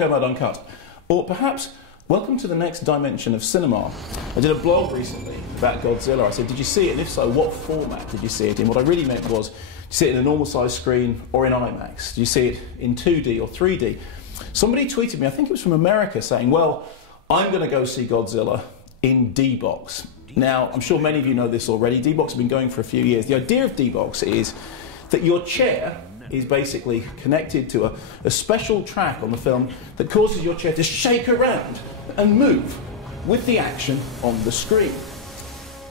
Kermode Uncut. Or perhaps, welcome to the next dimension of cinema. I did a blog recently about Godzilla. I said, did you see it? And if so, what format did you see it in? What I really meant was, did you see it in a normal size screen or in IMAX? Did you see it in 2D or 3D? Somebody tweeted me, I think it was from America, saying, well, I'm going to go see Godzilla in D-Box. Now, I'm sure many of you know this already. D-Box has been going for a few years. The idea of D-Box is that your chair is basically connected to a special track on the film that causes your chair to shake around and move with the action on the screen.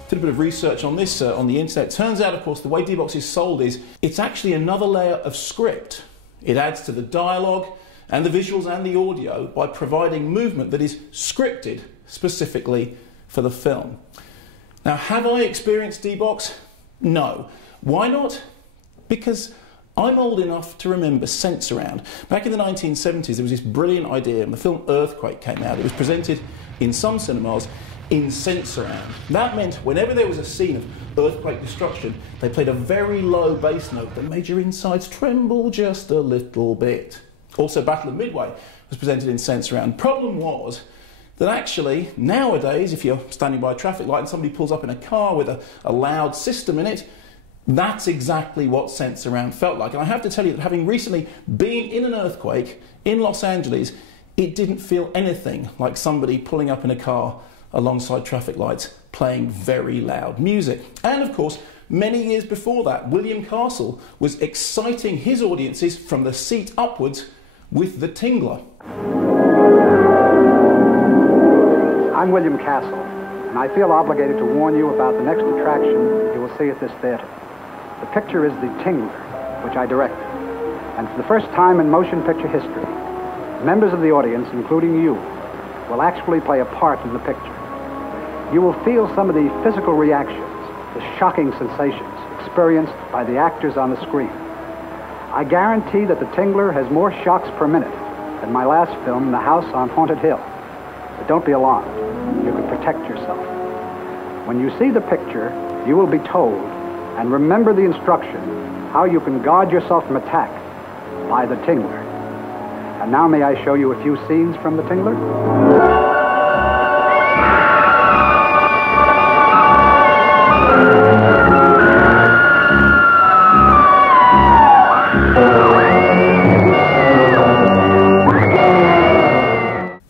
Did a bit of research on this on the internet. Turns out, of course, the way D-Box is sold is it's actually another layer of script. It adds to the dialogue and the visuals and the audio by providing movement that is scripted specifically for the film. Now, have I experienced D-Box? No. Why not? Because I'm old enough to remember Sense-Around. Back in the 1970s, there was this brilliant idea, and the film Earthquake came out. It was presented in some cinemas in Sense-Around. That meant whenever there was a scene of earthquake destruction, they played a very low bass note that made your insides tremble just a little bit. Also, Battle of Midway was presented in Sense-Around. Problem was that actually, nowadays, if you're standing by a traffic light and somebody pulls up in a car with a loud system in it, that's exactly what Sense-Around felt like. And I have to tell you that having recently been in an earthquake in Los Angeles, it didn't feel anything like somebody pulling up in a car alongside traffic lights playing very loud music. And of course, many years before that, William Castle was exciting his audiences from the seat upwards with the Tingler. I'm William Castle, and I feel obligated to warn you about the next attraction you will see at this theater. The picture is The Tingler, which I directed. And for the first time in motion picture history, members of the audience, including you, will actually play a part in the picture. You will feel some of the physical reactions, the shocking sensations experienced by the actors on the screen. I guarantee that The Tingler has more shocks per minute than my last film, The House on Haunted Hill. But don't be alarmed. You can protect yourself. When you see the picture, you will be told, and remember the instruction, how you can guard yourself from attack by The Tingler. And now may I show you a few scenes from The Tingler?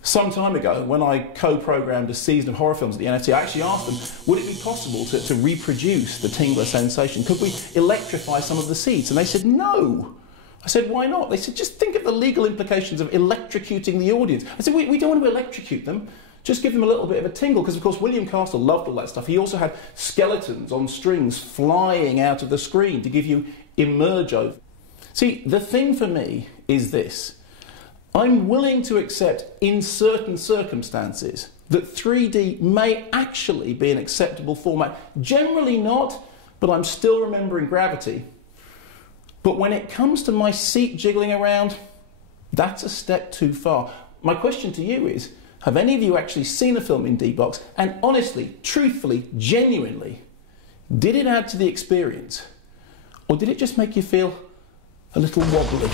Some time ago, when I co-programmed a season of horror films at the NFT, I actually asked them, would it be possible to reproduce the Tingler sensation? Could we electrify some of the seats? And they said, no. I said, why not? They said, just think of the legal implications of electrocuting the audience. I said, we don't want to electrocute them. Just give them a little bit of a tingle, because of course William Castle loved all that stuff. He also had skeletons on strings flying out of the screen to give you emerge-over. See, the thing for me is this. I'm willing to accept in certain circumstances that 3D may actually be an acceptable format. Generally not, but I'm still remembering Gravity. But when it comes to my seat jiggling around, that's a step too far. My question to you is, have any of you actually seen a film in D-Box? And honestly, truthfully, genuinely, did it add to the experience? Or did it just make you feel a little wobbly?